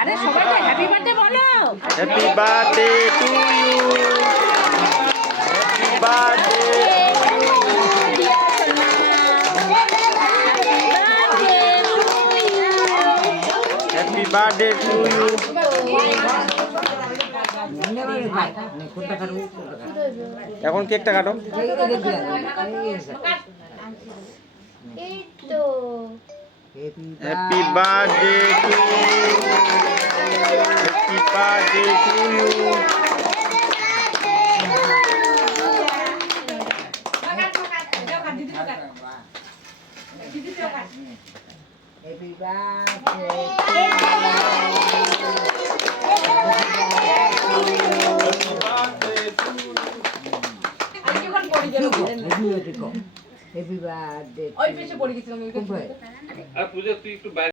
আরে সবাইকে happy birthday বলো। Happy birthday to you, happy birthday, happy birthday to you. এখন কেকটা কাটো। Happy birthday to you, happy birthday to you. Happy birthday. Happy birthday. ওই পেছে পড়ে গেছিলাম। আর পূজা তুই একটু বাইরে